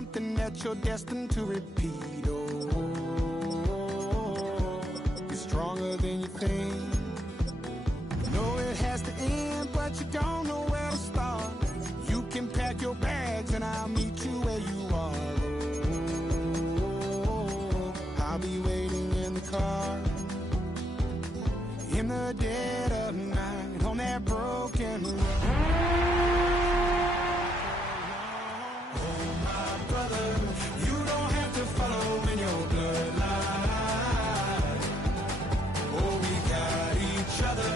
something that you're destined to repeat. Oh, you're stronger than you think. Know it has to end, but you don't know where to start. You can pack your bags and I'll meet you where you are. Oh, I'll be waiting in the car in the dead of night on that broken road. Oh, my brother, you don't have to follow in your bloodline. Oh, we got each other.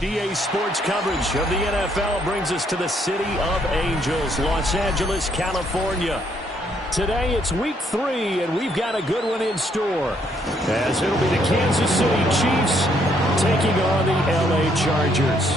DA Sports coverage of the NFL brings us to the City of Angels, Los Angeles, California. Today it's week 3, and we've got a good one in store, as it'll be the Kansas City Chiefs taking on the LA Chargers.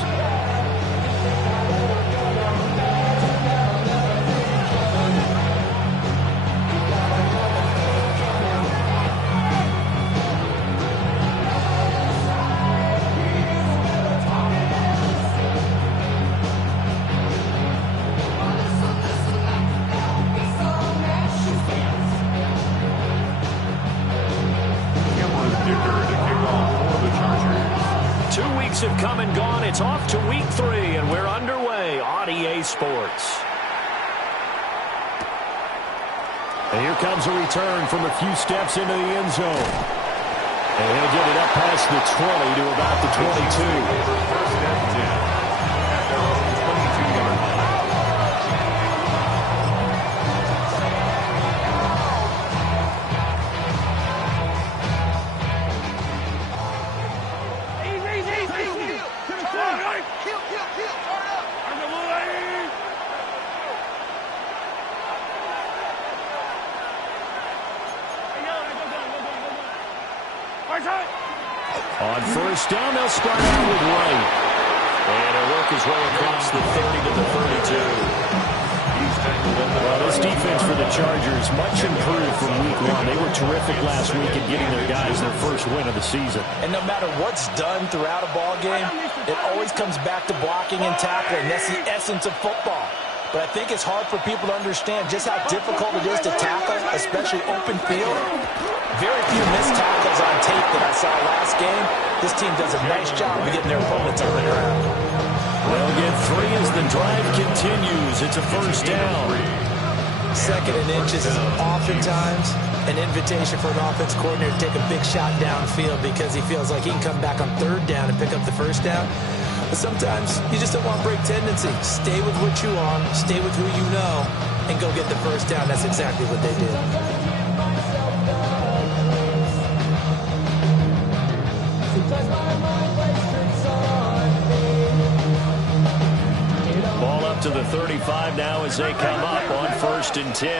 Have come and gone. It's off to week 3, and we're underway on EA Sports. And here comes a return from a few steps into the end zone. And he'll get it up past the 20 to about the 22. First and 10 at their own 22-yard line. On first down, they'll start out with Wright. And he'll work his way across the 30 to the 32. Well, this defense for the Chargers, much improved from week 1. They were terrific last week at getting their guys their first win of the season. And no matter what's done throughout a ball game, it always comes back to blocking and tackling. That's the essence of football. But I think it's hard for people to understand just how difficult it is to tackle, especially open field. Very few missed tackles on tape that I saw last game. This team does a nice job of getting their opponents on the ground. They'll get 3 as the drive continues. It's a first down. Second and inches is oftentimes an invitation for an offense coordinator to take a big shot downfield because he feels like he can come back on third down and pick up the first down. But sometimes you just don't want to break tendency. Stay with what you are, stay with who you know, and go get the first down. That's exactly what they did. Ball up to the 35 now as they come up on first and 10.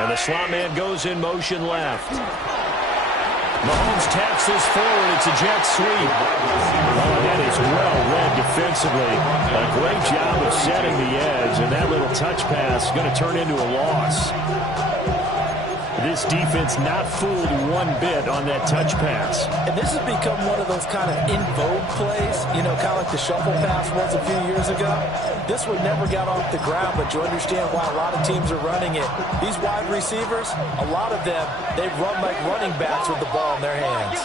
And the slot man goes in motion left. Mahomes taps this forward. It's a jet sweep. Oh, that is well read defensively. A great job of setting the edge, and that little touch pass is going to turn into a loss. This defense not fooled one bit on that touch pass. And this has become one of those kind of in vogue plays, you know, kind of like the shuffle pass was a few years ago. This one never got off the ground, but you understand why a lot of teams are running it. These wide receivers, a lot of them, they run like running backs with the ball in their hands.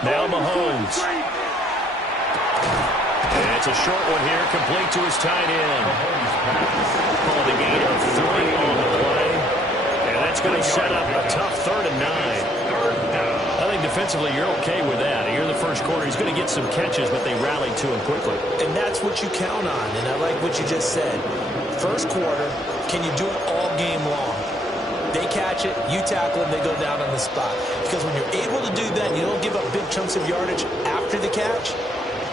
Now Mahomes. And it's a short one here, complete to his tight end. Called a gain of 3 on the play. And that's going to set up a tough 3rd and 9. I think defensively you're okay with that. Here in the first quarter, he's going to get some catches, but they rallied to him quickly. And that's what you count on, and I like what you just said. First quarter, can you do it all game long? They catch it, you tackle them, they go down on the spot. Because when you're able to do that, and you don't give up big chunks of yardage after the catch,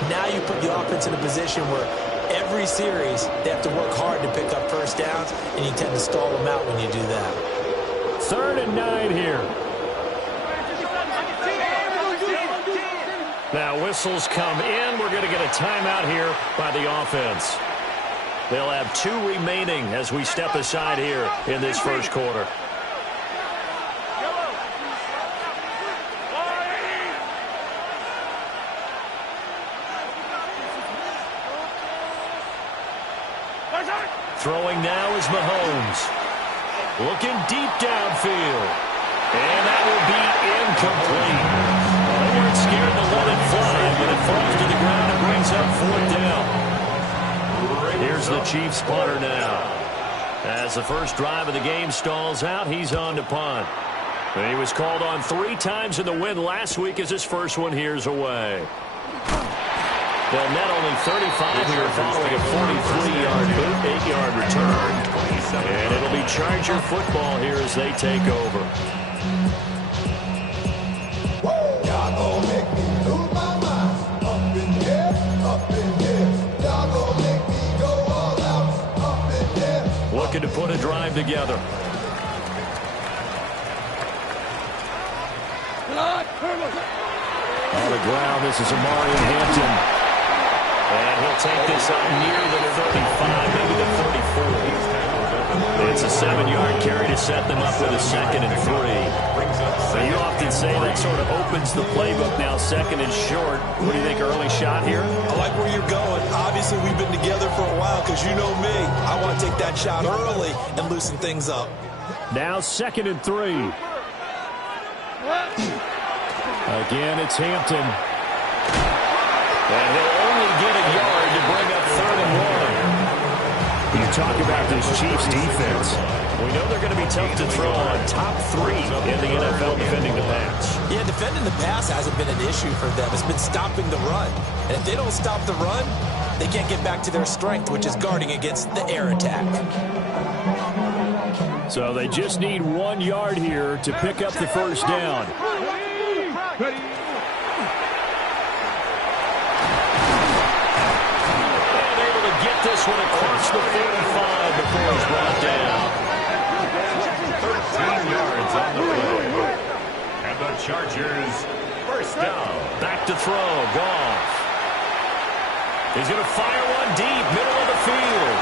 now you put the offense in a position where every series they have to work hard to pick up first downs, and you tend to stall them out when you do that. 3rd and 9 here. Now whistles come in. We're going to get a timeout here by the offense. They'll have 2 remaining as we step aside here in this first quarter. Throwing now is Mahomes. Looking deep downfield. And that will be incomplete. They weren't scared to let it fly, but it falls to the ground and brings up 4th down. Here's the Chiefs punter now. As the first drive of the game stalls out, he's on to punt. And he was called on 3 times in the win last week as his first one here's away. They'll net only 35 here following a 43-yard boot, 8-yard return. And it'll be Charger football here as they take over. Y'all gon' make me lose my mind. Up in here, up in here. Y'all gon' make me go all out. Up in here. Looking to put a drive together. On the ground, this is Amari Hampton. And he'll take this up near the 35, maybe the 34. It's a 7-yard carry to set them up with a 2nd and 3. So you often say that sort of opens the playbook now, 2nd and short. What do you think, early shot here? I like where you're going. Obviously, we've been together for a while because you know me. I want to take that shot early and loosen things up. Now 2nd and 3. Again, it's Hampton. And he'll only get a yard to bring up 3rd and 1. You talk about this Chiefs defense. We know they're going to be tough to throw on. Top 3 in the NFL defending the pass. Yeah, defending the pass hasn't been an issue for them. It's been stopping the run. And if they don't stop the run, they can't get back to their strength, which is guarding against the air attack. So they just need 1 yard here to pick up the first down. And able to get this one across the 45 before he's brought down. 13 yards on the play. And the Chargers first down. Back to throw. Goff. He's going to fire one deep, middle of the field.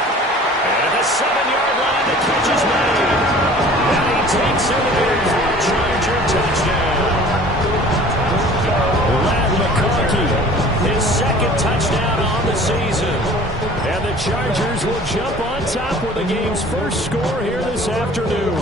And at the 7-yard line, the catch is made. And he takes it in for a Charger touchdown. Lad McConkey, his 2nd touchdown on the season. And the Chargers will jump on top with the game's first score here this afternoon.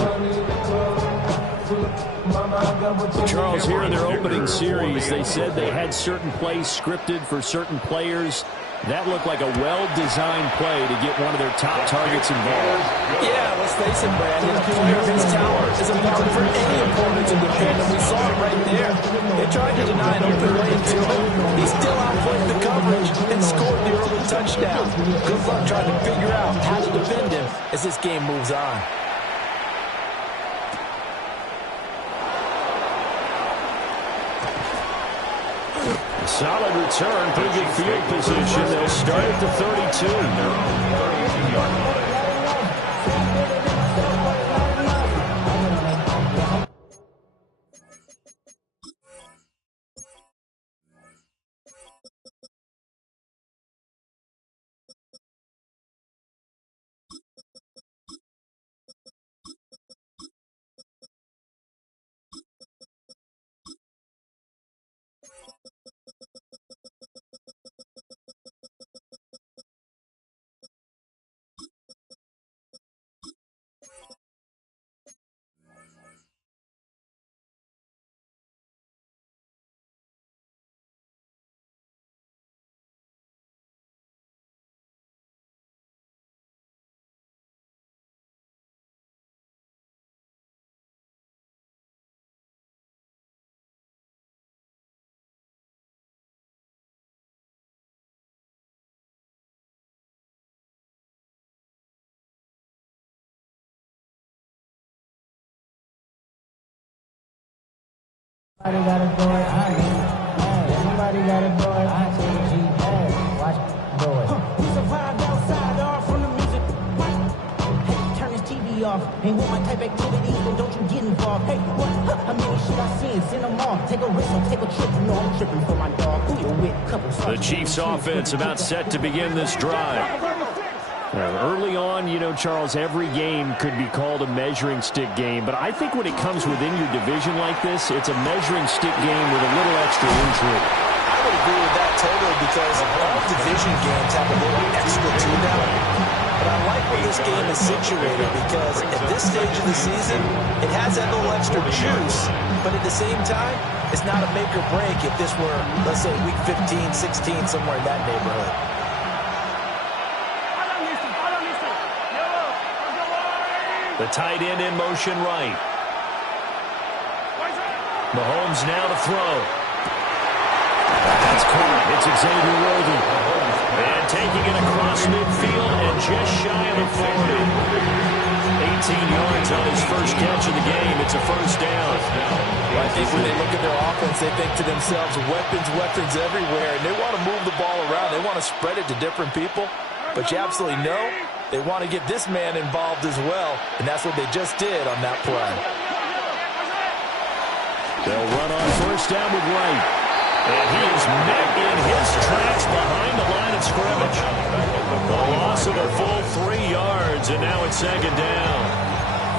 Charles, here in their opening series, they said they had certain plays scripted for certain players. That looked like a well-designed play to get one of their top targets involved. Yeah, let's face it, Brandon. A player of his talent is important for any opponent to defend, and we saw it right there. They tried to deny an open lane to him. He still outplayed the coverage and scored the early touchdown. Good luck trying to figure out how to defend him as this game moves on. Solid return, pretty good field position. They'll start at the 32. Somebody gotta do it, I mean, somebody gotta do it, I take G, watch it, do it. We survived outside, all from the music. Hey, turn this TV off, ain't want my type activity, then don't you get involved. Hey, what, I mean, shit I seen, send them off, take a risk or take a trip, you know I'm tripping for my dog, who you with, couple. The Chiefs offense about set to begin this drive. Early on, you know, Charles, every game could be called a measuring stick game, but I think when it comes within your division like this, it's a measuring stick game with a little extra intrigue. I would agree with that totally because all division games have a little extra to them. But I like where this game is situated because at this stage of the season, it has that little extra juice, but at the same time, it's not a make or break if this were, let's say, week 15, 16, somewhere in that neighborhood. The tight end in motion right. Mahomes now to throw. That's caught. It's Xavier Worthy. And taking it across midfield and just shy of the 40. 18 yards on his first catch of the game. It's a first down. Well, I think when they look at their offense, they think to themselves, weapons everywhere, and they want to move the ball around. They want to spread it to different people. But you absolutely know they want to get this man involved as well, and that's what they just did on that play. They'll run on first down with Wright. And he is met in his tracks behind the line of scrimmage. A loss of a full 3 yards, and now it's second down.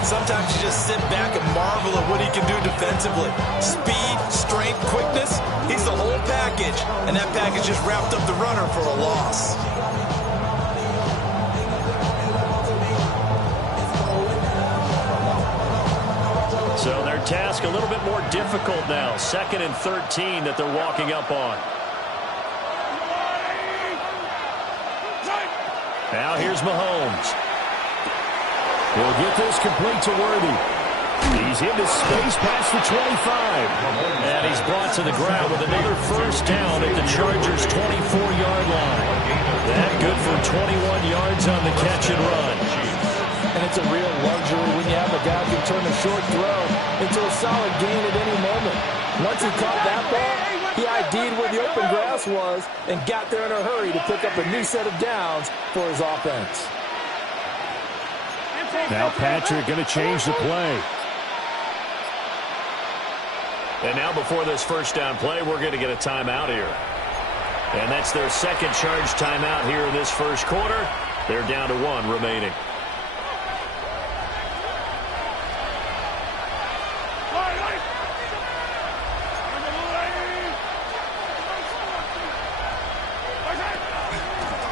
Sometimes you just sit back and marvel at what he can do defensively. Speed, strength, quickness, he's the whole package. And that package just wrapped up the runner for a loss. So their task a little bit more difficult now. 2nd and 13 that they're walking up on. Now here's Mahomes. He'll get this complete to Worthy. He's into space past the 25. And he's brought to the ground with another first down at the Chargers' 24-yard line. That good for 21 yards on the catch and run. And it's a real luxury when you have a guy who can turn a short throw into a solid gain at any moment. Once he caught that ball, he ID'd where the open grass was and got there in a hurry to pick up a new set of downs for his offense. Now Patrick going to change the play. And now before this first down play, we're going to get a timeout here. And that's their second charge timeout here in this first quarter. They're down to 1 remaining.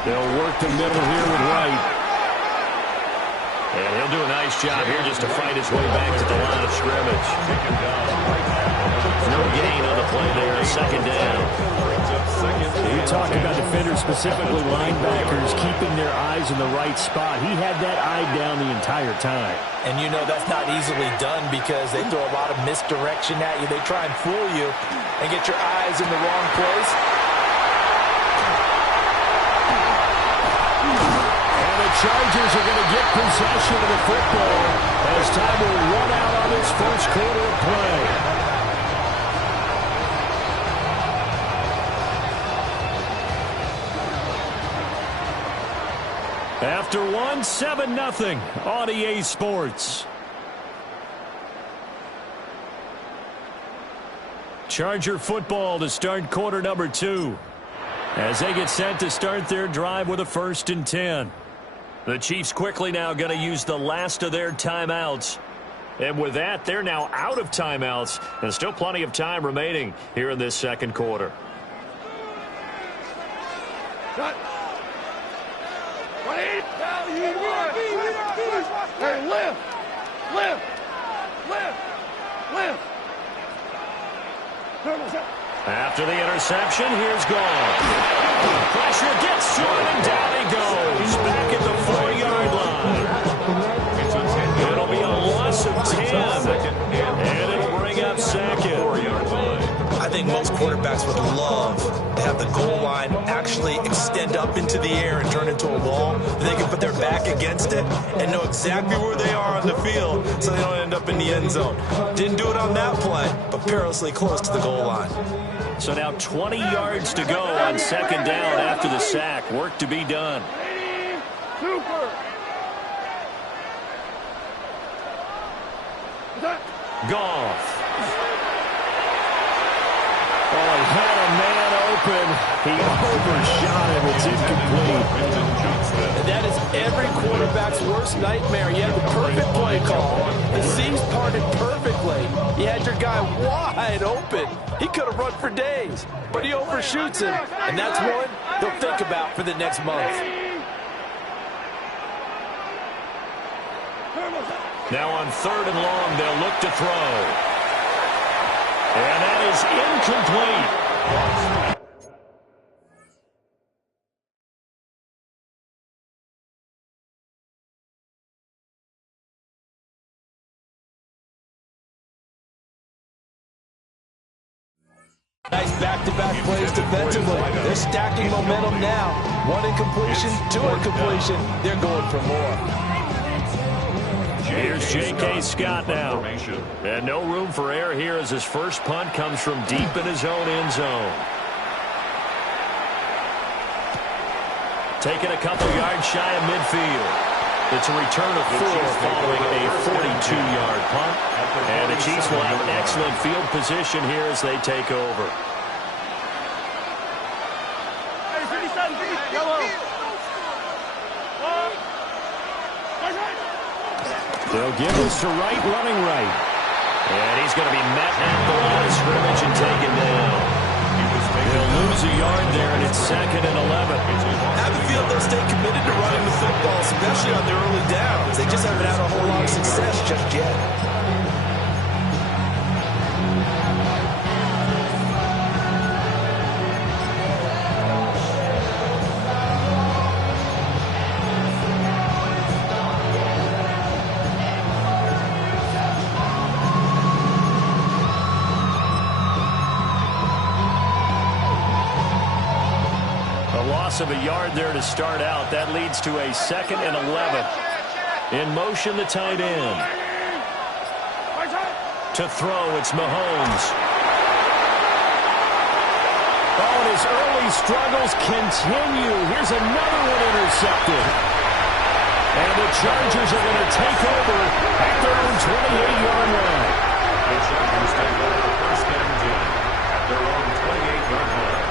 They'll work the middle here with Wright. And he'll do a nice job here just to fight his way back to the line of scrimmage. No gain on the play there, second down. You talk about defenders, specifically linebackers, keeping their eyes in the right spot. He had that eye down the entire time. And you know that's not easily done because they throw a lot of misdirection at you. They try and fool you and get your eyes in the wrong place. Chargers are going to get possession of the football as time will run out on this first quarter of play. After 1, 7-0 on EA Sports. Charger football to start quarter number 2 as they get set to start their drive with a 1st and 10. The Chiefs quickly now going to use the last of their timeouts. And with that, they're now out of timeouts. And still plenty of time remaining here in this second quarter. Hey, lift! After the interception, here's Gall. Pressure gets to him, and down he goes. Back at the 4-yard line. It'll be a loss of 10. And it'll bring up 2nd. I think most quarterbacks would love to have the goal line actually extend up into the air and turn into a wall. They can put their back against it and know exactly where they are on the field so they don't end up in the end zone. Didn't do it on that play, but perilously close to the goal line. So now 20 yards to go on 2nd down after the sack. Work to be done. Goff. Oh, he had a man open. He overshot him. It's incomplete. And that is every quarterback's worst nightmare. You had the perfect play call. The seams parted perfectly. You had your guy wide open. He could have run for days, but he overshoots him. And that's one they'll think about for the next month. Now on 3rd and long, they'll look to throw. And that is incomplete. Nice back-to-back plays defensively. They're stacking momentum now. 1 incompletion, 2 incompletion. They're going for more. Here's J.K. Scott now. And no room for error here as his first punt comes from deep in his own end zone. Taking a couple yards shy of midfield. It's a return of 4 following a 42-yard punt. And the Chiefs will have excellent field position here as they take over. They'll give this to Wright, running right. And he's going to be met at the line of scrimmage and taken down. They'll lose a yard there, and it's 2nd and 11. Have the field, they'll stay committed to running the football, especially on their early downs. They just haven't had a whole lot of success just yet. Of a yard there to start out. That leads to a 2nd and 11. In motion, the tight end. To throw, it's Mahomes. Oh, and his early struggles continue. Here's another one intercepted. And the Chargers are going to take over at their own 28-yard line. The Chargers take over first and 10 at their own 28-yard line.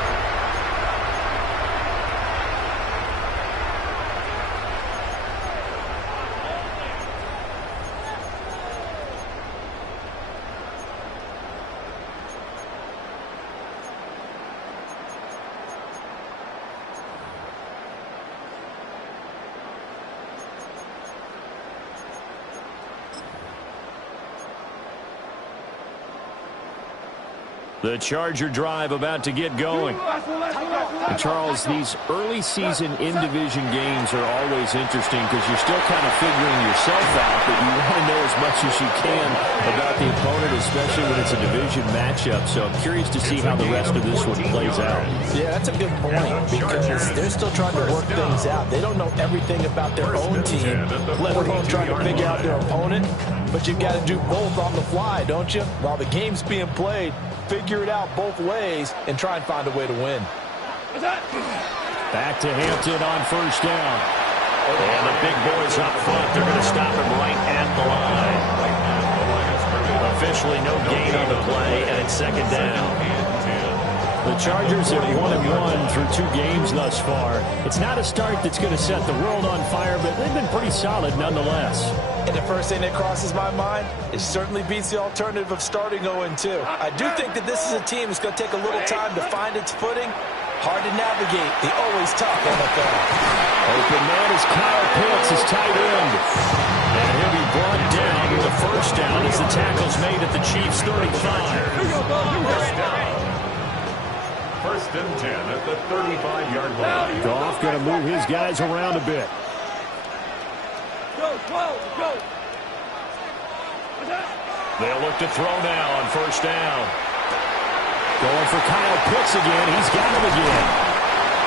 The Charger drive about to get going. And Charles, these early season in-division games are always interesting because you're still kind of figuring yourself out, but you want to know as much as you can about the opponent, especially when it's a division matchup. So I'm curious to see how the rest of this one plays out. Yeah, that's a good point because they're still trying to work things out. They don't know everything about their own team, let alone trying to figure out their opponent. But you've got to do both on the fly, don't you? While the game's being played, figure it out both ways and try and find a way to win. Back to Hampton on first down. And the big boys up front, they're going to stop him right at the line. Officially no gain on the play, and it's 2nd down. The Chargers have 1-1 through 2 games thus far. It's not a start that's going to set the world on fire, but they've been pretty solid nonetheless. And the first thing that crosses my mind, it certainly beats the alternative of starting 0-2. I do think that this is a team that's going to take a little time to find its footing. Hard to navigate the always tough NFL. Open man is Kyle Pitts, his tight end. And he'll be brought down with a first down as the tackle's made at the Chiefs' 35. First and 10 at the 35-yard line. Goff going to move his guys around a bit. They'll look to throw now on first down. Going for Kyle Pitts again. He's got him again.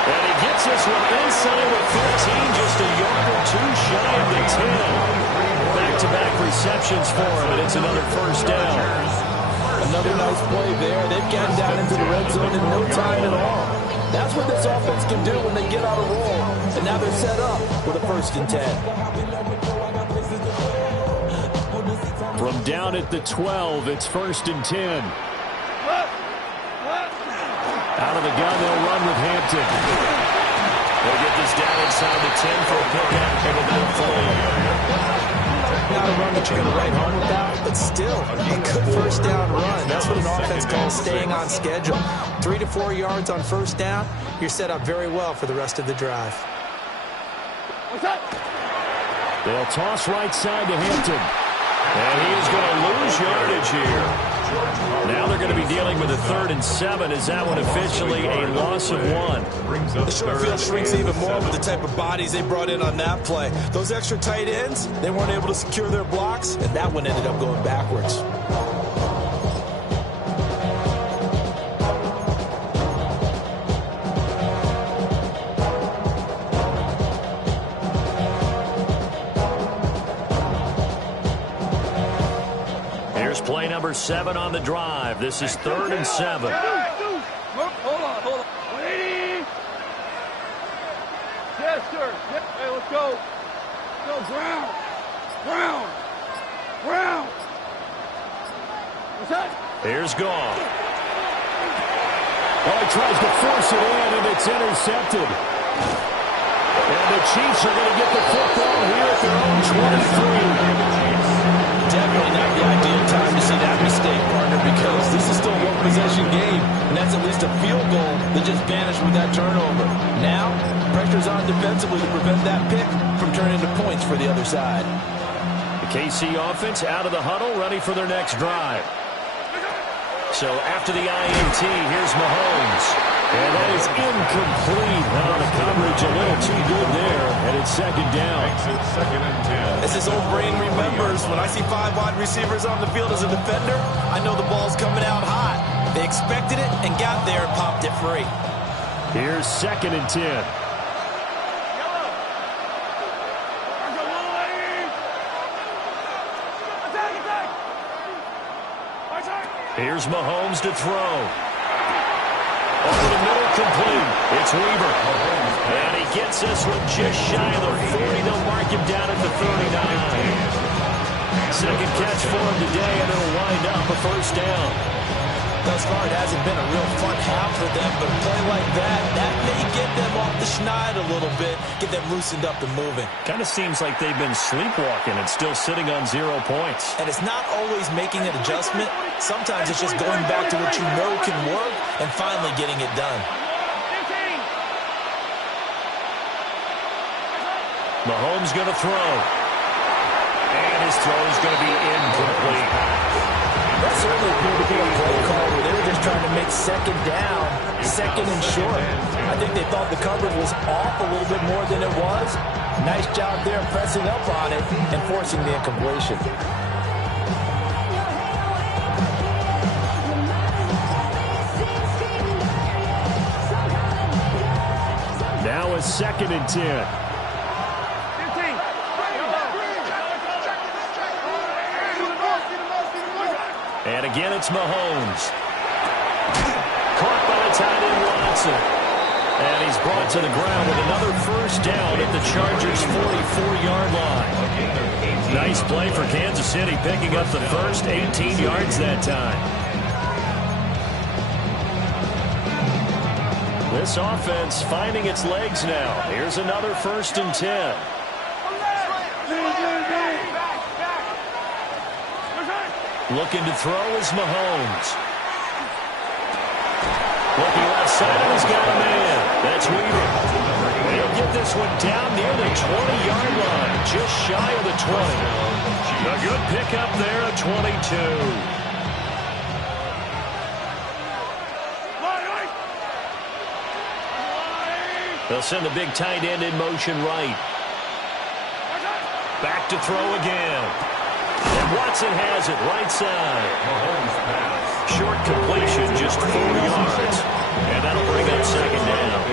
And he gets this one inside of 15, just a yard or 2 shy of the 10. Back-to-back receptions for him, and it's another first down. Another nice play there. They've gotten down into the red zone in no time at all. That's what this offense can do when they get on a roll. And now they're set up with a 1st and 10. From down at the 12, it's 1st and 10. Out of the gun, they'll run with Hampton. They'll get this down inside the 10 for a pickup and about 3. Not a run that you're going to write home without, but still a good first down run. That's what an offense calls staying on schedule. 3 to 4 yards on first down, you're set up very well for the rest of the drive. They'll toss right side to Hampton. And he is going to lose yardage here. Now they're going to be dealing with a 3rd and 7. Is that one officially a loss of 1? The short field shrinks even more with the type of bodies they brought in on that play. Those extra tight ends, they weren't able to secure their blocks, and that one ended up going backwards. Play number 7 on the drive. This is 3rd and 7. Hold on. Waiting. Yes, sir. Hey, let's go. Go, Brown. What's that? Here's Goff. Oh, he tries to force it in, and it's intercepted. And the Chiefs are going to get the football here at their own 23. Definitely not the ideal time to see that mistake, partner, because this is still a one-possession game, and that's at least a field goal that just vanished with that turnover. Now, pressure's on defensively to prevent that pick from turning into points for the other side. The KC offense out of the huddle, ready for their next drive. So after the INT, here's Mahomes. And that is incomplete. Now the coverage a little too good there, and it's 2nd down. Makes it 2nd and 10. As his old brain remembers, when I see 5 wide receivers on the field as a defender, I know the ball's coming out hot. They expected it and got there and popped it free. Here's 2nd and 10. Here's Mahomes to throw. Over the middle, complete. It's Weaver. And he gets this one just shy of the 40. They'll mark him down at the 39. Second catch for him today, and it'll wind up a 1st down. Thus far, it hasn't been a real fun half for them, but a play like that may get them off the schneid a little bit, get them loosened up and moving. Kind of seems like they've been sleepwalking and still sitting on 0 points. And it's not always making an adjustment. Sometimes it's just going back to what you know can work and finally getting it done. Mahomes going to throw. And his throw is going to be incomplete. That certainly appeared to be a play call where they were just trying to make 2nd down, 2nd and short. I think they thought the coverage was off a little bit more than it was. Nice job there pressing up on it and forcing the incompletion. Now a 2nd and 10. And again, it's Mahomes. Caught by the tight end, Watson. And he's brought to the ground with another 1st down at the Chargers' 44-yard line. Nice play for Kansas City, picking up the first 18 yards that time. This offense finding its legs now. Here's another 1st and 10. Looking to throw is Mahomes. Looking left side, and he's got a man. That's Weaver. He'll get this one down near the 20-yard line, just shy of the 20. A good pickup there at 22. They'll send the big tight end in motion right. Back to throw again. And Watson has it right side. Short completion, just 4 yards. And that'll bring up 2nd down.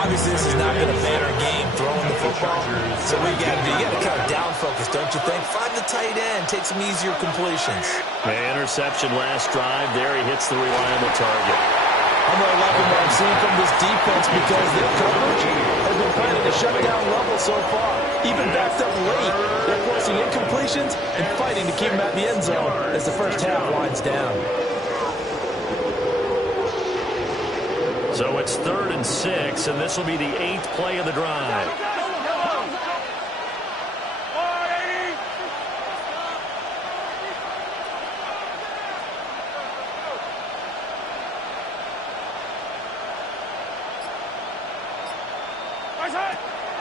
Obviously, this has not been a banner game throwing the football. So what you got to do, you got to kind of down focus, don't you think? Find the tight end, take some easier completions. The interception last drive. There he hits the reliable target. I'm really liking what I'm seeing from this defense because their coverage has been playing at a shutdown level so far. Even backed up late, they're forcing incompletions and fighting to keep them at the end zone as the first half winds down. So it's 3rd and 6, and this will be the 8th play of the drive.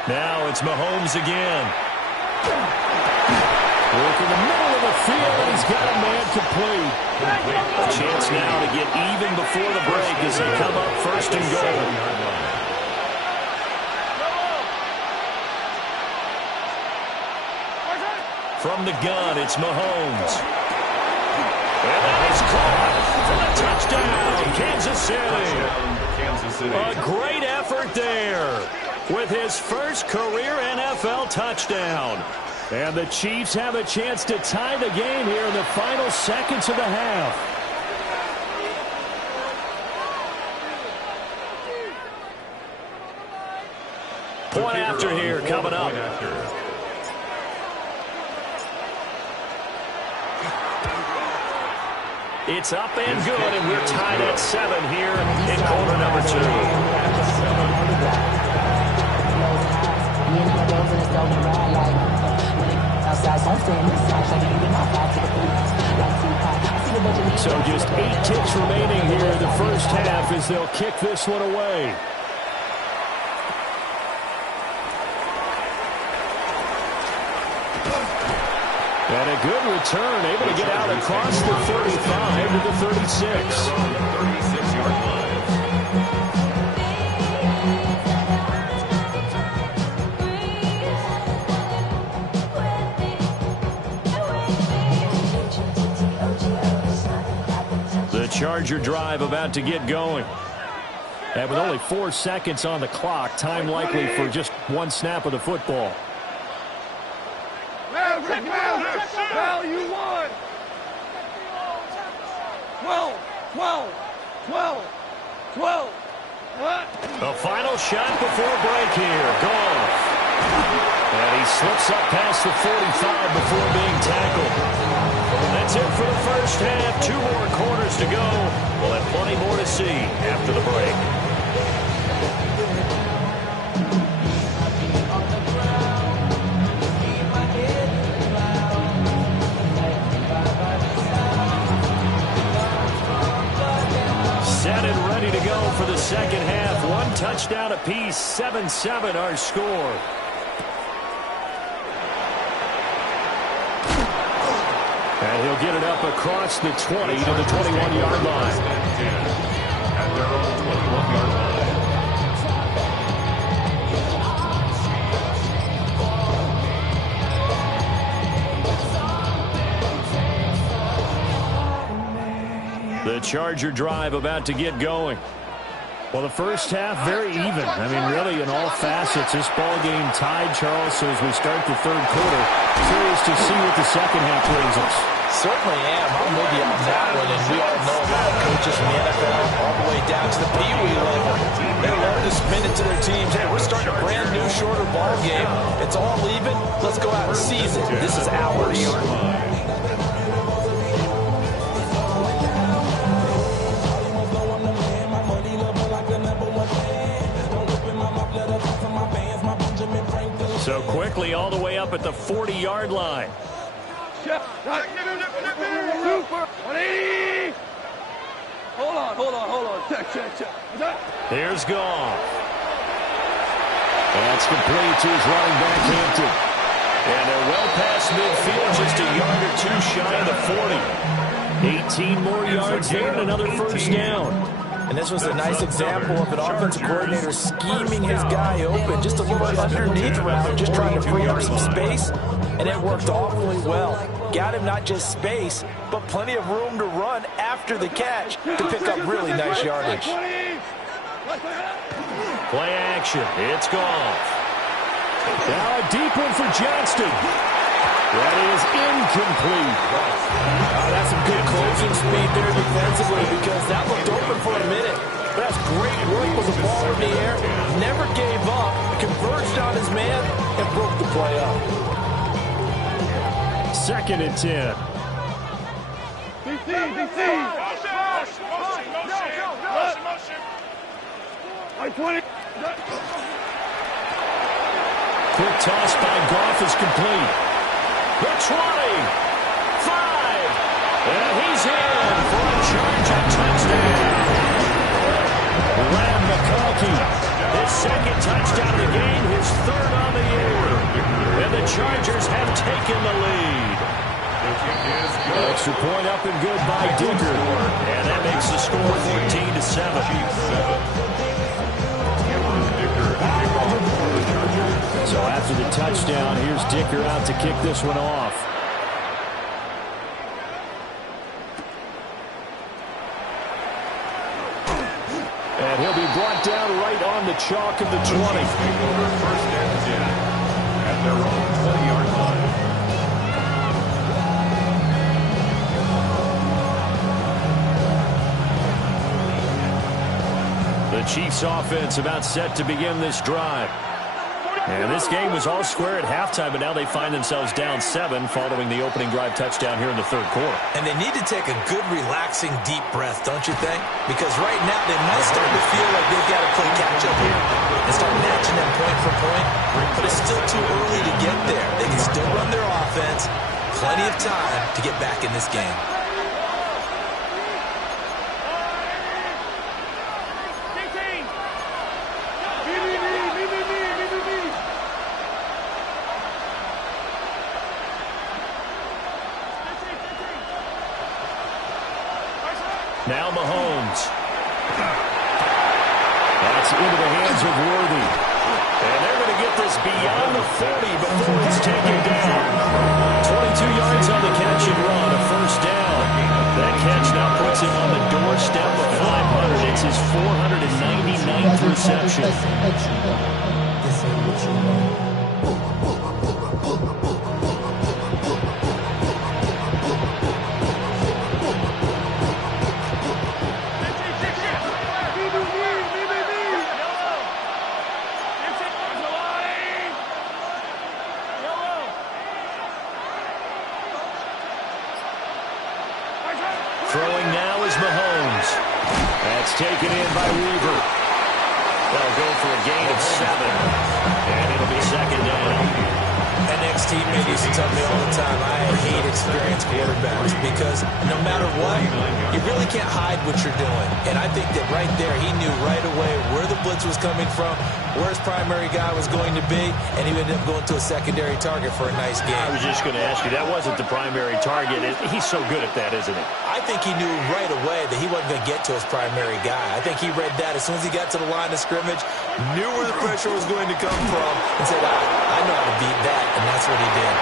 Now it's Mahomes again. Work in the middle of the field, and he's got a man complete. A chance now to get even before the break as they come up first and goal. From the gun, it's Mahomes. And that is caught for the touchdown, Kansas City. A great effort there with his first career NFL touchdown. And the Chiefs have a chance to tie the game here in the final seconds of the half. Point after here coming up. It's up and good, and we're tied at 7 here in quarter number 2. So just 8 ticks remaining here in the first half as they'll kick this one away. And a good return, able to get out across the 35 to the 36. 36-yard line. The Charger drive about to get going. And with only 4 seconds on the clock, time likely for just one snap of the football. Well, you won. 12. The final shot before break here. Goff. And he slips up past the 45 before being tackled. That's it for the first half. 2 more quarters to go. We'll have plenty more to see after the break. Set and ready to go for the second half. 1 touchdown apiece, 7-7 our score. And he'll get it up across the 20 to the 21-yard line. At their own 21-yard line. The Charger drive about to get going. Well, the first half, very even. I mean, really, in all facets, this ball game tied, Charles. So as we start the third quarter, curious to see what the second half brings us. Certainly am. I'm with you on that one. And we all know about coaches from the NFL all the way down to the Pee Wee level. They learn to spin it to their teams. Hey, we're starting a brand new, shorter ball game. It's all even. Let's go out and seize it. This is ours. So quickly all the way up at the 40-yard line. Super. 180. Hold on. Check. Here's Goff. That's complete to his running back, Hampton. And they're well past midfield, just a yard or 2 shy of the 40. 18 more yards there and another first down. And this was a nice example of an offensive coordinator scheming his guy open. Just a little underneath route, just trying to free up some space. And it worked awfully well. Got him not just space, but plenty of room to run after the catch to pick up really nice yardage. Play action. It's Goff. Now a deep one for Johnston. That is incomplete. That's some good closing speed there defensively because that looked open for a minute. But that's great work with the ball in the air. Never gave up, converged on his man, and broke the play up. 2nd and 10. DC. Motion. 20. Quick toss by Goff is complete. The 20, 5, and he's in for a Charger touchdown. Ram McConkey, his 2nd touchdown of the game, his 3rd on the year. And the Chargers have taken the lead. Extra point up and good by Dicker. And that makes the score 14-7. So after the touchdown, here's Dicker out to kick this one off. And he'll be brought down right on the chalk of the 20. First and 10 at their own 20-yard line. The Chiefs offense about set to begin this drive. And this game was all square at halftime, but now they find themselves down 7 following the opening drive touchdown here in the third quarter. And they need to take a good, relaxing, deep breath, don't you think? Because right now they might start to feel like they've got to play catch-up here and start matching them point for point. But it's still too early to get there. They can still run their offense. Plenty of time to get back in this game. Now Mahomes. That's into the hands of Worthy. And they're going to get this beyond the 40 before it's taken down. 22 yards on the catch and run, a first down. That catch now puts him on the doorstep of 500. It's his 499th reception. This ain't what you want. Throwing now is Mahomes. That's taken in by Weaver. They'll go for a gain of 7. And it'll be second down. An ex-teammate used to tell me all the time, I hate experienced quarterbacks because no matter what, you really can't hide what you're doing. And I think that right there, he knew right away where the blitz was coming from, where his primary guy was going to be, and he ended up going to a secondary target for a nice game. I was just going to ask you, that wasn't the primary target. He's so good at that, isn't he? I think he knew right away that he wasn't going to get to his primary guy. I think he read that as soon as he got to the line of scrimmage, knew where the pressure was going to come from, and said, I know how to beat that, and that's what he did.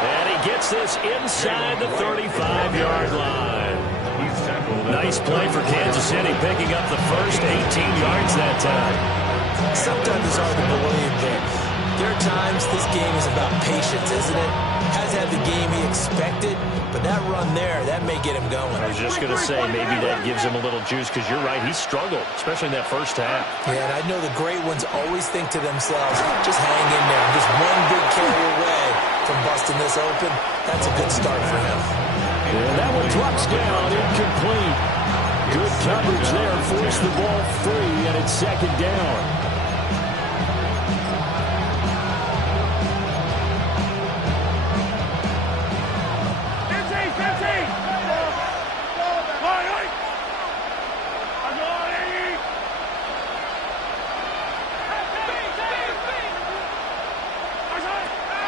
And he gets this inside the 35-yard line. Nice play for Kansas City, picking up the first 18 yards that time. Sometimes it's hard to believe that there are times this game is about patience, isn't it? Hasn't had the game he expected, but that run there, that may get him going. I was just going to say, maybe that gives him a little juice, because you're right, he struggled, especially in that first half. Yeah, and I know the great ones always think to themselves, just hang in there. Just one big carry away from busting this open. That's a good start for him. And that one drops down, incomplete. Good coverage there, forced the ball free, and it's second down.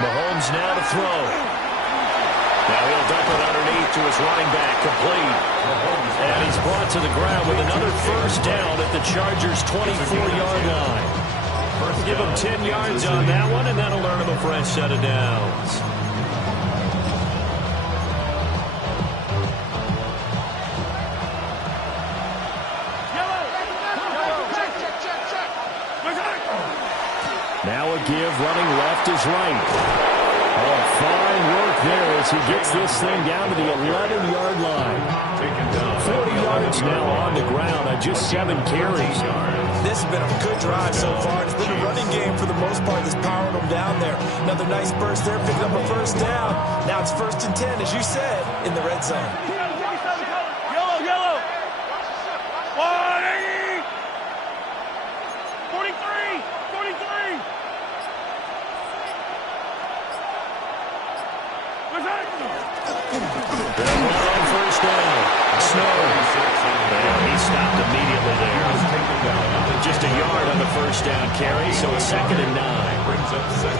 Mahomes now to throw. Now he'll dump it underneath to his running back, complete. And he's brought to the ground with another first down at the Chargers' 24-yard line. Give him 10 yards on that one, and that'll earn him a fresh set of downs. Now a give, running left is right. Oh, fine work there as he gets this thing down to the 11-yard line. 40 yards now on the ground on just 7 carries. This has been a good drive so far. It's been a running game for the most part that's powering them down there. Another nice burst there, picking up a first down. Now it's 1st and 10, as you said, in the red zone. Yellow. 43. On first down. Snow. And he stopped immediately there. Just a yard on the first first down carry, so it's 2nd and 9.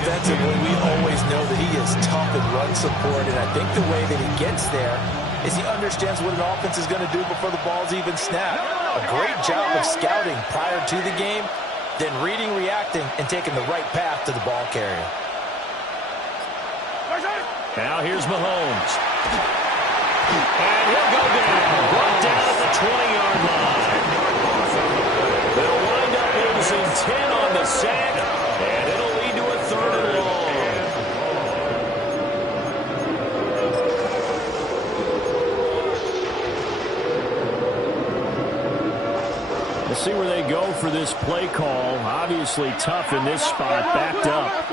Defensively, we always know that he is tough in run support, and I think the way that he gets there is he understands what an offense is going to do before the ball's even snapped. A great job of scouting prior to the game, then reading, reacting, and taking the right path to the ball carrier. Now here's Mahomes. And he'll go down. Brought down at the 20-yard line. They'll wind up losing 10 on the sack, and it'll lead to a 3rd and long. We'll see where they go for this play call. Obviously tough in this spot, backed up.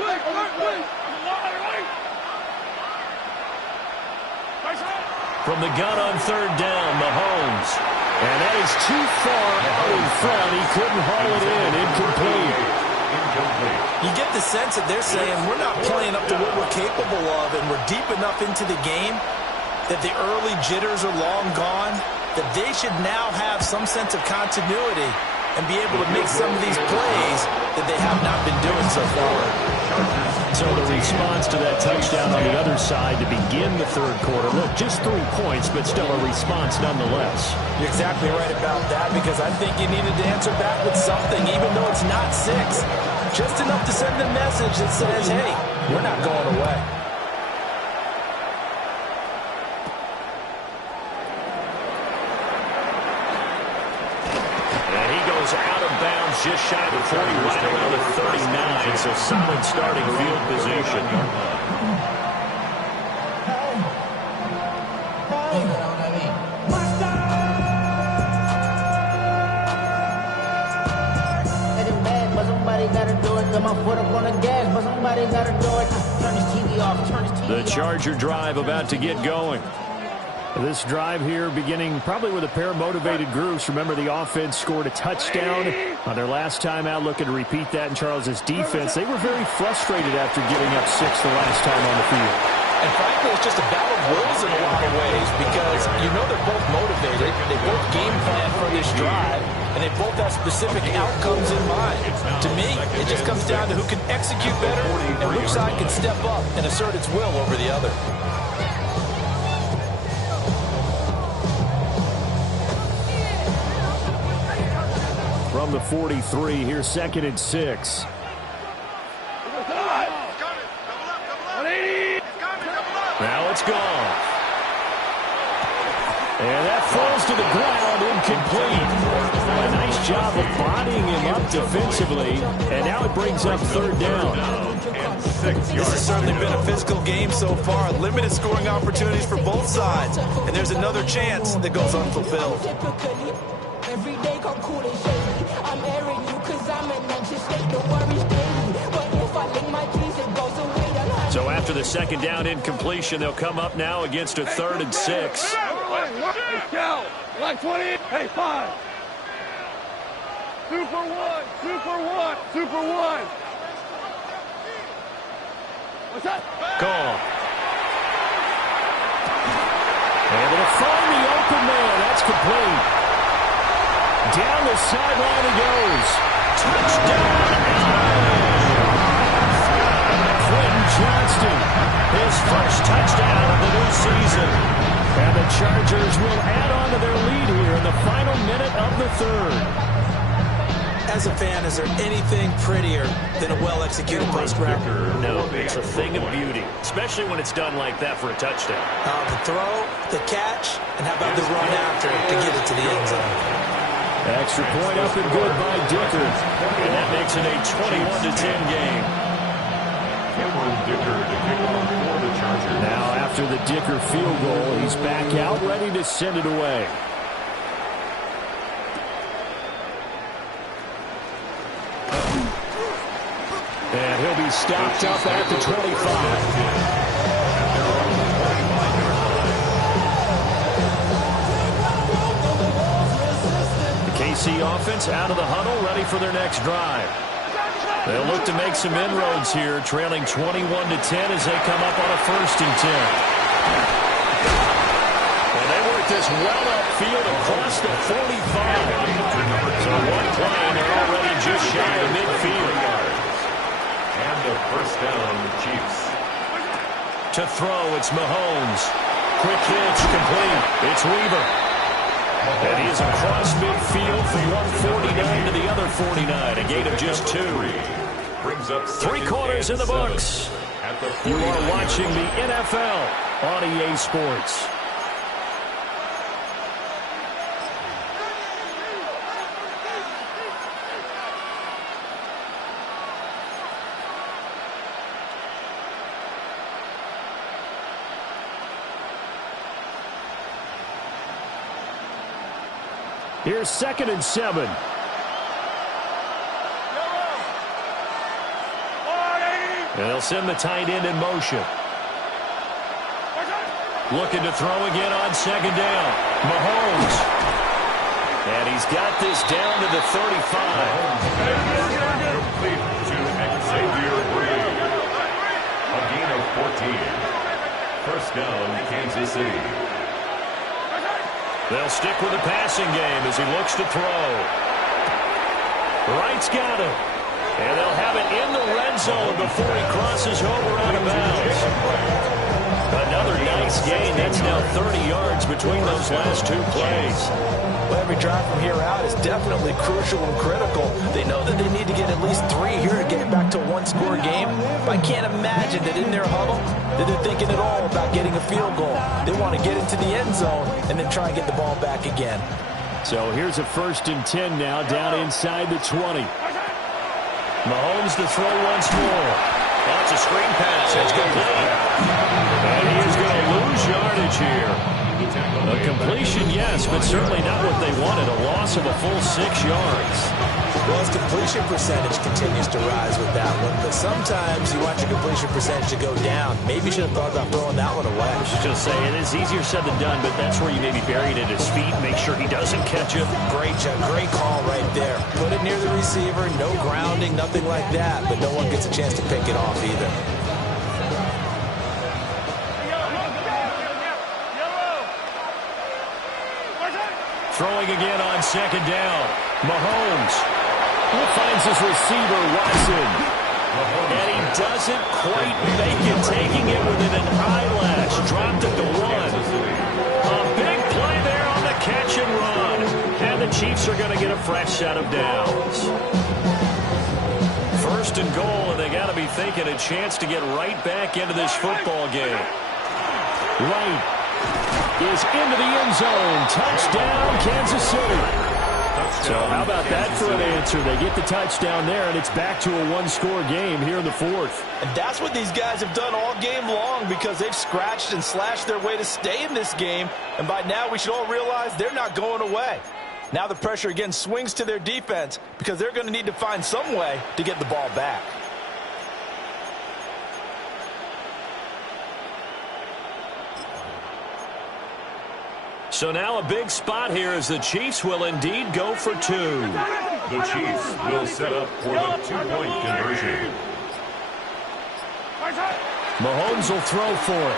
From the gun on 3rd down, Mahomes. And that is too far out in front. He couldn't haul it in. Incomplete. You get the sense that they're saying we're not playing up to what we're capable of, and we're deep enough into the game that the early jitters are long gone, that they should now have some sense of continuity and be able to make some of these plays that they have not been doing so far. So the response to that touchdown on the other side to begin the 3rd quarter, look, just 3 points, but still a response nonetheless. You're exactly right about that, because I think you needed to answer back with something, even though it's not 6. Just enough to send a message that says, hey, we're not going away. Out of bounds, just shy of the 40, right around the 39. So solid starting field position. Heading back, but somebody gotta do it. Got my foot up on the gas, but somebody gotta do it. Turn this TV off, turn this TV off. The Charger drive about to get going. This drive here beginning probably with a pair of motivated groups. Remember, the offense scored a touchdown on their last time out, looking to repeat that in Charles's defense. They were very frustrated after giving up 6 the last time on the field. And frankly, it's just a battle of wills in a lot of ways, because you know they're both motivated, they both game plan for this drive, and they both have specific outcomes in mind. To me, it just comes down to who can execute better and which side can step up and assert its will over the other. From the 43, here's 2nd and 6. Now it's gone. And that falls to the ground, incomplete. A nice job of bodying him up defensively, and now it brings up 3rd down. This has certainly been a physical game so far. Limited scoring opportunities for both sides, and there's another chance that goes unfulfilled. Every day come cool and shady. I'm airing you cause I'm an anxious state. No worries daily. But if I link my keys, it goes away. So after the 2nd down incompletion, they'll come up now against a 3rd and 6. Hey, Cal. Like 20. Hey, 5. Super 1. Super 1. Super 1. What's that? Gone. Able to find the open man. That's complete. Down the sideline he goes. Touchdown, Quentin Johnston, his first touchdown of the new season. And the Chargers will add on to their lead here in the final minute of the 3rd. As a fan, is there anything prettier than a well-executed post route? No, it's a thing of beauty, especially when it's done like that for a touchdown. The throw, the catch, and how about the run after to get it to the end zone? Extra point up and good by Dicker. And that makes it a 21-10 game. Dicker to kick off for the Chargers. Now after the Dicker field goal, he's back out ready to send it away. And he'll be stopped up at the 25. KC offense out of the huddle, ready for their next drive. They'll look to make some inroads here, trailing 21-10 as they come up on a 1st and 10. And they work this well upfield across the 45. So one play, and they're already just shy of midfield. To throw, it's Mahomes. Quick hitch, complete. It's Weaver. And he is across midfield from 149 to the other 49. A gain of just 2. Brings up 3 quarters in the books. You are watching the NFL on EA Sports. Here's 2nd and 7. And they'll send the tight end in motion. Looking to throw again on 2nd down. Mahomes. And he's got this down to the 35. Complete to Xavier Reed. A gain of 14. First down, Kansas City. They'll stick with the passing game as he looks to throw. Wright's got him. And they'll have it in the red zone before he crosses over out of bounds. Another nice gain. That's now 30 yards between those last 2 plays. Well, every drive from here out is definitely crucial and critical. They know that they need to get at least 3 here to get it back to a 1-score game. But I can't imagine that in their huddle that they're thinking at all about getting a field goal. They want to get into the end zone and then try and get the ball back again. So here's a 1st and 10 now down inside the 20. Mahomes to throw once more. That's a screen pass. It's complete. And he is going to lose yardage here. A completion, yes, but certainly not what they wanted. A loss of a full 6 yards. Well, his completion percentage continues to rise with that one, but sometimes you want your completion percentage to go down. Maybe you should have thought about throwing that one away. I should just say, it is easier said than done, but that's where you maybe bury it at his feet, make sure he doesn't catch it. Great call right there. Put it near the receiver, no grounding, nothing like that, but no one gets a chance to pick it off either. Throwing again on 2nd down. Mahomes finds his receiver, Watson. And he doesn't quite make it, taking it within an eyelash. Dropped it to 1. A big play there on the catch and run. And the Chiefs are going to get a fresh set of downs. 1st and goal, and they got to be thinking a chance to get right back into this football game. Right is into the end zone. Touchdown, Kansas City. So how about that for an answer? They get the touchdown there, and it's back to a 1-score game here in the 4th. And that's what these guys have done all game long because they've scratched and slashed their way to stay in this game. And by now, we should all realize they're not going away. Now the pressure again swings to their defense because they're going to need to find some way to get the ball back. So now a big spot here as the Chiefs will indeed go for 2. The Chiefs will set up for the 2-point conversion. Mahomes will throw for it.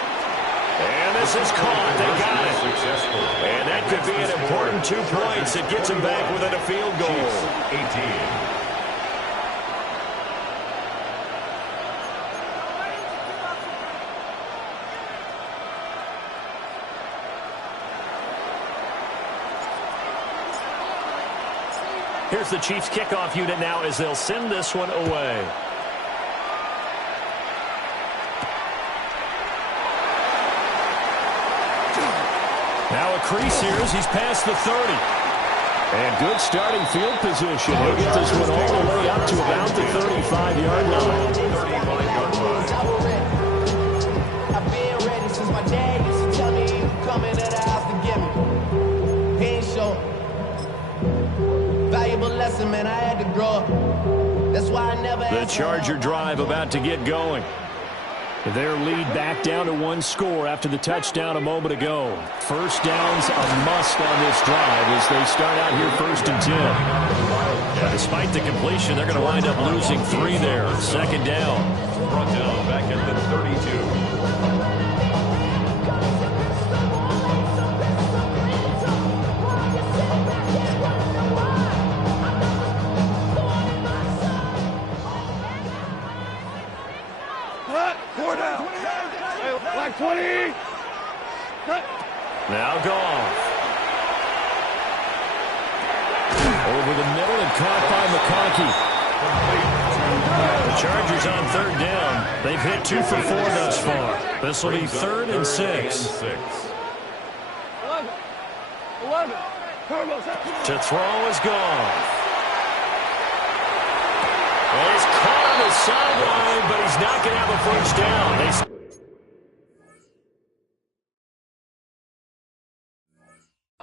And this is caught. They got it. And that could be an important 2 points. It gets them back within a field goal. 18. Here's the Chiefs kickoff unit now as they'll send this one away. Now a crease here as he's past the 30. And good starting field position. He'll get this one all the way up to about the 35-yard line. 35-yard line. I've been ready since my dad used to tell me he was coming to the house to get me. He ain't show. Valuable lesson, man. I had to grow up. That's why I never. The Charger drive about to get going. Their lead back down to 1 score after the touchdown a moment ago. First down's a must on this drive as they start out here 1st and 10. Yeah, despite the completion, they're going to wind up losing 3 there. 2nd down. Brought down back at the 32. Over the middle and caught by McConkey. The Chargers on third down. They've hit 2 for 4 thus far. This will be 3rd and 6. 11. To throw is gone. Well, he's caught on the sideline, but he's not going to have a first down.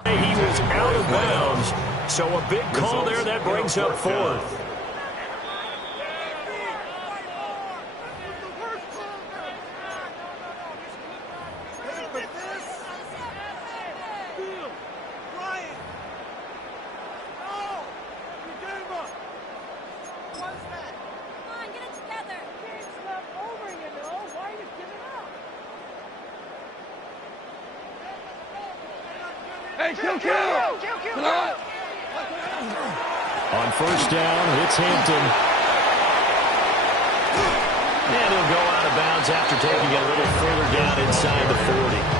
He was out of bounds, so a big call there that brings up 4th. Hey, kill! On first down, it's Hampton. And he'll go out of bounds after taking it a little further down inside the 40.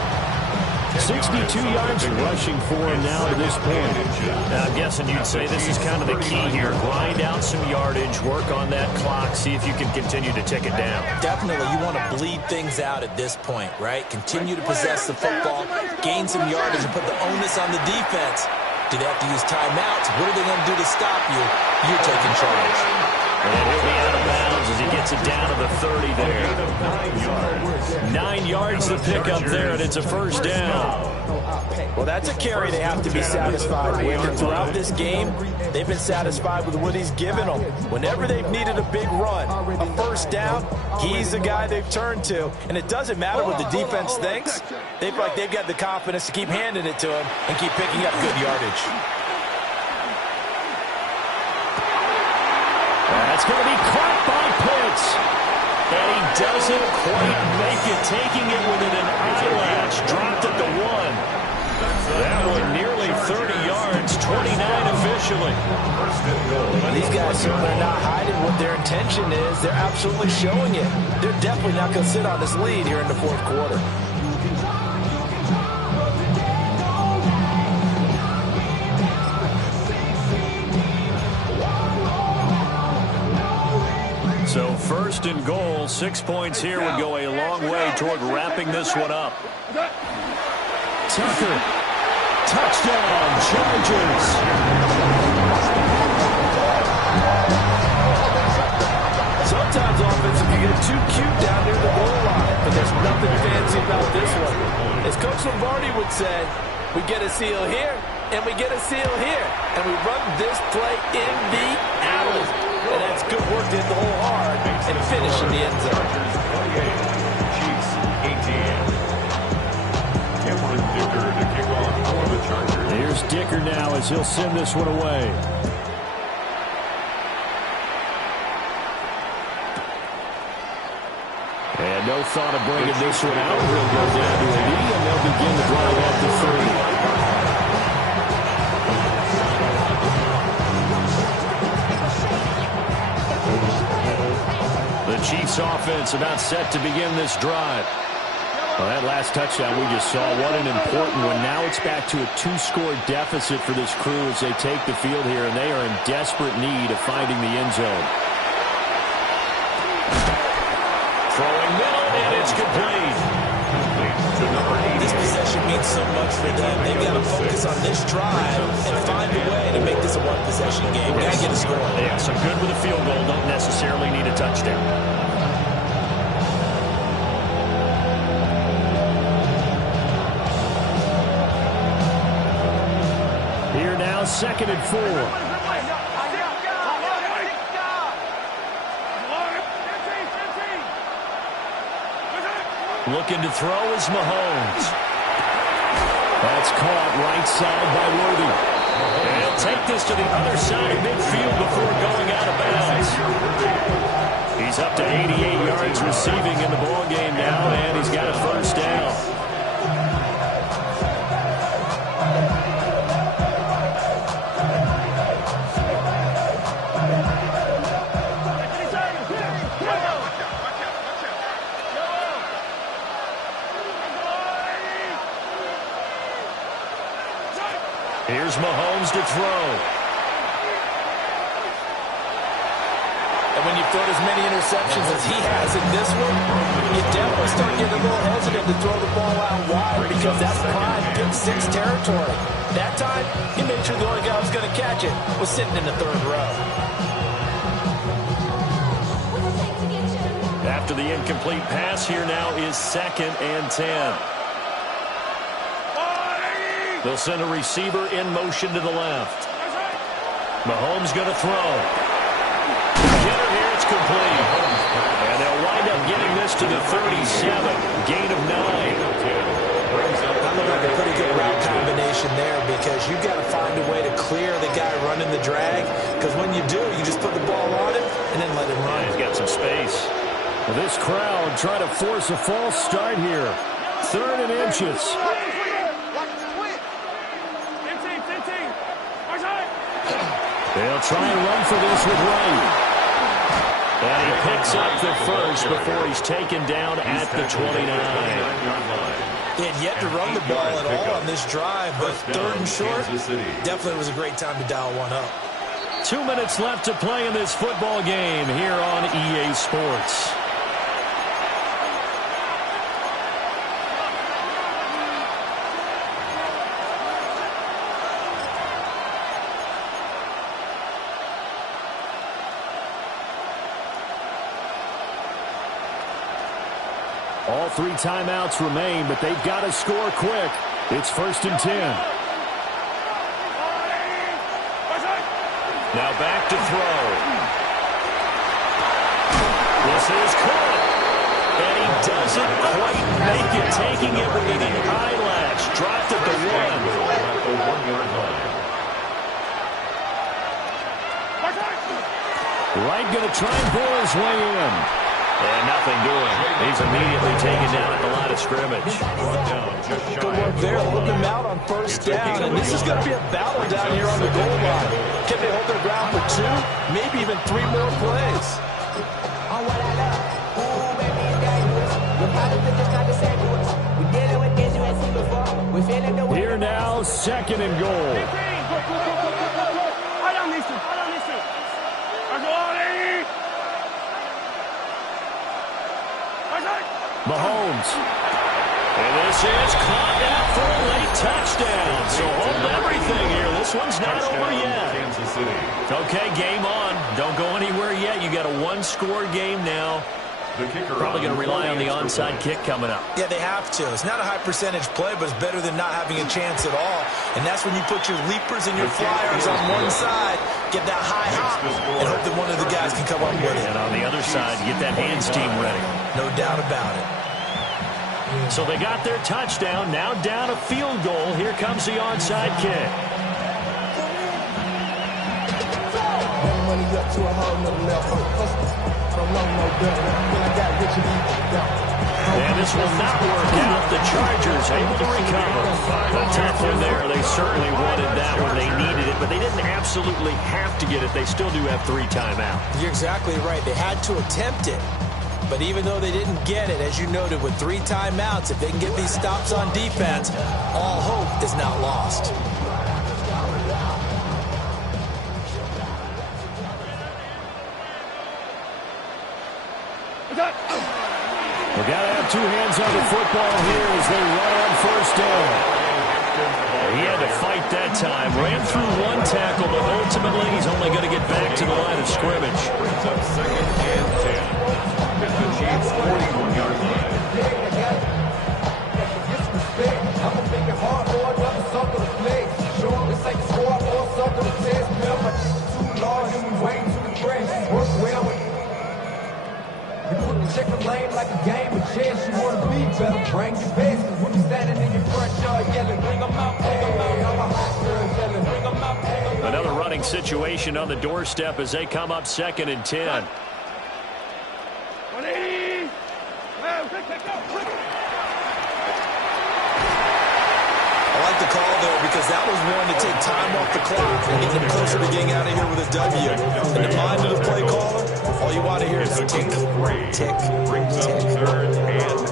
62 yards rushing for him now to this point. Now, I'm guessing you'd say this is kind of the key here. Grind out some yardage, work on that clock, see if you can continue to tick it down. Definitely, you want to bleed things out at this point, right? Continue to possess the football, gain some yardage, and put the onus on the defense. Do they have to use timeouts? What are they going to do to stop you? You're taking charge. And he'll be out of bounds as he gets it down to the 30 there. 9 yards to pick up there, and it's a first down. Well, that's a carry they have to be satisfied with. And throughout this game, they've been satisfied with what he's given them. Whenever they've needed a big run, a first down, he's the guy they've turned to. And it doesn't matter what the defense thinks. They feel like they've got the confidence to keep handing it to him and keep picking up good yardage. That's going to be caught by Pitts. And he doesn't quite make it, taking it within an eyelash. Dropped at the 1. That one nearly 30 yards, 29 officially. These guys certainly are not hiding what their intention is. They're absolutely showing it. They're definitely not going to sit on this lead here in the 4th quarter. So 1st and goal, 6 points here would go a long way toward wrapping this one up. Tucker, touchdown, Chargers. Sometimes offense can get too cute down near the goal line, but there's nothing fancy about this one. As Coach Lombardi would say, we get a seal here, and we get a seal here, and we run this play in the alley. And that's good work to hit the hole hard and finish in the end zone. Here's Dicker now as he'll send this one away. And no thought of bringing this one out. He'll go down to a knee, and they'll begin the drive at the 30. The Chiefs offense about set to begin this drive. Well, that last touchdown we just saw, what an important one. Now it's back to a 2-score deficit for this crew as they take the field here, and they are in desperate need of finding the end zone. Throwing middle, and it's complete. This possession means so much for them. They've got to focus on this drive and find a way to make this a one-possession game. Got to get a score. Yeah, so good with a field goal. Don't necessarily need a touchdown. Here now, 2nd and 4. Looking to throw is Mahomes. That's caught right side by Worthy. And he'll take this to the other side of midfield before going out of bounds. He's up to 88 yards receiving in the ballgame now, and he's got a first down. Here's Mahomes to throw. And when you throw as many interceptions as he has in this one, you definitely start getting a little hesitant to throw the ball out wide because that's prime Pic6 territory. That time, he made sure the only guy who was going to catch it was sitting in the third row. After the incomplete pass, here now is 2nd and 10. They'll send a receiver in motion to the left. Mahomes going to throw. Jenner here, it's complete. And they'll wind up getting this to the 37. Gain of 9. That looked like a pretty good route combination there because you've got to find a way to clear the guy running the drag. Because when you do, you just put the ball on him and then let him run. He's got some space. This crowd trying to force a false start here. 3rd and inches. They'll try and run for this with Wright. And he picks up the first before he's taken down at the 29. They had yet to run the ball at all on this drive, but 3rd and short, definitely was a great time to dial one up. 2 minutes left to play in this football game here on EA Sports. All 3 timeouts remain, but they've got to score quick. It's 1st and 10. Now back to throw. This is caught. And he doesn't quite make it, taking it with an eyelash. Dropped at the 1. Wright going to try and bore his way in. And nothing doing. He's immediately taken down at the line of scrimmage. Good work there. Look him out on 1st down. And this is going to be a battle down here on the goal line. Can they hold their ground for 2, maybe even 3 more plays? Here now, 2nd and goal. Mahomes. And this is caught out for a late touchdown. So hold everything here. This one's not over yet. Okay, game on. Don't go anywhere yet. You got a 1-score game now. Probably going to rely on the onside kick coming up. Yeah, they have to. It's not a high percentage play, but it's better than not having a chance at all. And that's when you put your leapers and your flyers on one side, get that high hop, and hope that one of the guys can come up with it. And on the other side, get that hands team ready. No doubt about it. So they got their touchdown. Now down a field goal. Here comes the onside kick. And this will not work out. The Chargers able to recover. A tough one there. They certainly wanted that one. They needed it, but they didn't absolutely have to get it. They still do have 3 timeouts. You're exactly right. They had to attempt it. But even though they didn't get it, as you noted, with 3 timeouts, if they can get these stops on defense, all hope is not lost. We got to have 2 hands on the football here as they run on 1st down. He had to fight that time. Ran through 1 tackle, but ultimately he's only going to get back to the line of scrimmage. Brings up 2nd and 10. At the Chiefs' 41-yard line. Check the lane like a game of chess. You want to be better, bring your best. Cause when you standing in your front yard yelling, bring them out, bring them out. I'm a hot girl yelling, bring them out, bring them out. Another running situation on the doorstep as they come up 2nd and 10. I like the call there because that was one to take time off the clock and get them closer to getting out of here with a W. In the mind of the play caller, all you want to hear is tick, tick, Brings up tick. 3rd and 8.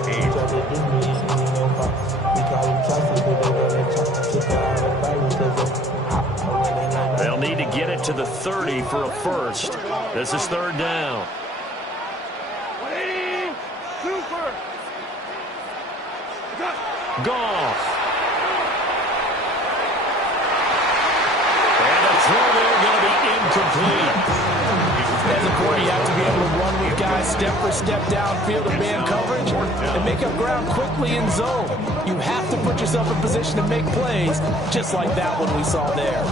They'll need to get it to the 30 for a first. This is third down. 180, super. Goff. And the throw there going to be incomplete. As a quarter, you have to be able to run with guys step for step downfield in man coverage and make up ground quickly in zone. You have to put yourself in position to make plays, just like that one we saw there.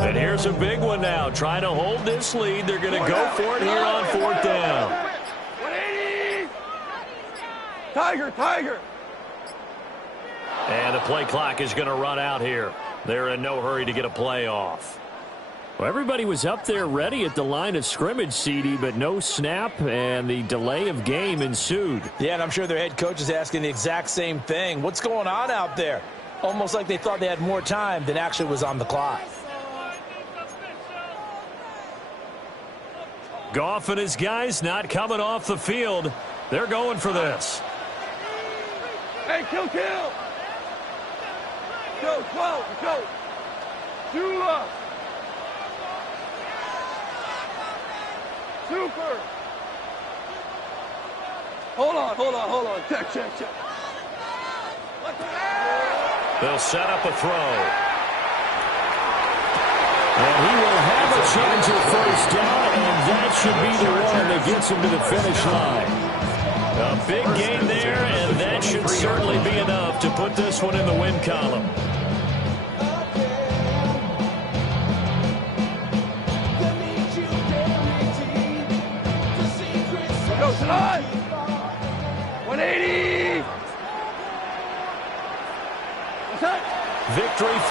And here's a big one now. Trying to hold this lead. They're going to go for it here on fourth down. 180. Tiger, Tiger. And the play clock is going to run out here. They're in no hurry to get a play off. Well, everybody was up there ready at the line of scrimmage, CD, but no snap, and the delay of game ensued. Yeah, and I'm sure their head coach is asking the exact same thing. What's going on out there? Almost like they thought they had more time than actually was on the clock. Goff and his guys not coming off the field. They're going for this. Hey, kill. Go, 12, go. 2 up. Super. Hold on. Check. They'll set up a throw. And he will have a chance at first down, and that should be the one that gets him to the finish line. A big gain there, and that should certainly be enough to put this one in the win column. Go, tonight. 180. What's that? Victory